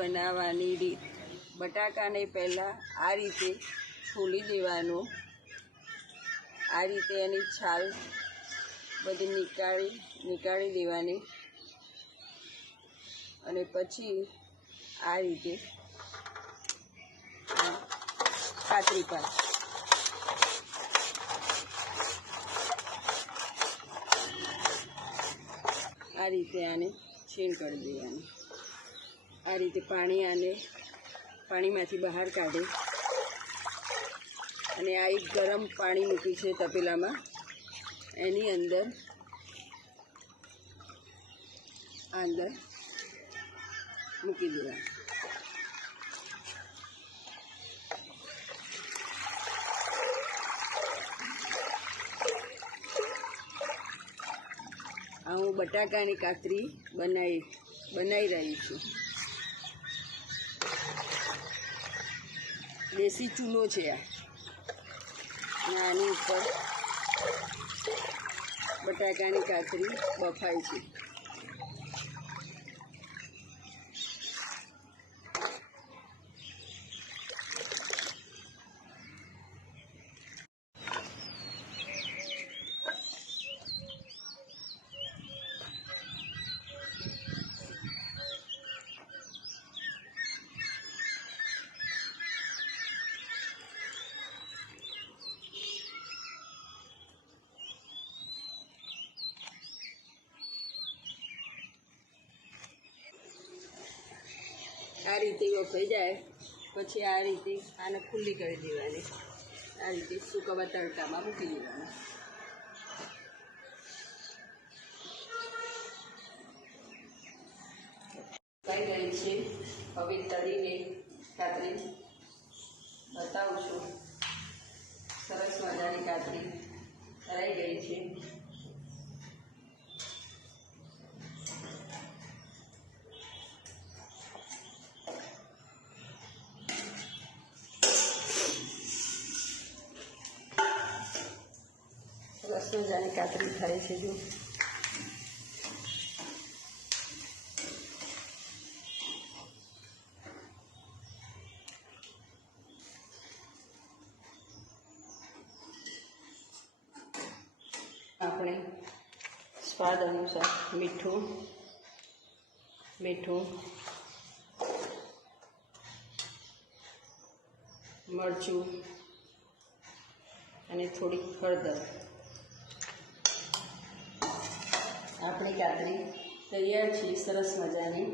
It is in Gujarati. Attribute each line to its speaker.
Speaker 1: બનાવવાની રીત. બટાકાને પહેલાં આ રીતે છોલી દેવાનું. આ રીતે એની છાલ બધી નીકાળી નીકાળી દેવાની. અને પછી આ રીતે કાતરી પાસ આ રીતે આને છીણ કરી દેવાની. આ રીતે પાણી આને પાણીમાંથી બહાર કાઢે. અને આ એક ગરમ પાણી મૂકી છે તપેલામાં. એની અંદર અંદર મૂકી દેવા આ હું બટાકાની કાતરી બનાવી બનાવી રહી છું. દેશી ચૂનો છે આ. આની ઉપર. બટાકાની કાતરી બફાય છે. આ રીતે વફાઈ જાય. પછી આ રીતે આને ખુલ્લી કરી દેવાની. આ રીતે સુકવા તડકામાં મૂકી દેવાનું. કઈ ગઈ છે. હવે તળીને કાતરી બતાવું છું. સરસ મજાની કાતરી તરાઈ ગઈ છે. સરસ મજાની કાતરી થાય છે, જો. આપણે સ્વાદ અનુસાર મીઠું મીઠું, મરચું અને થોડીક હળદર. આપણી કાતરી તૈયાર છે સરસ મજાની.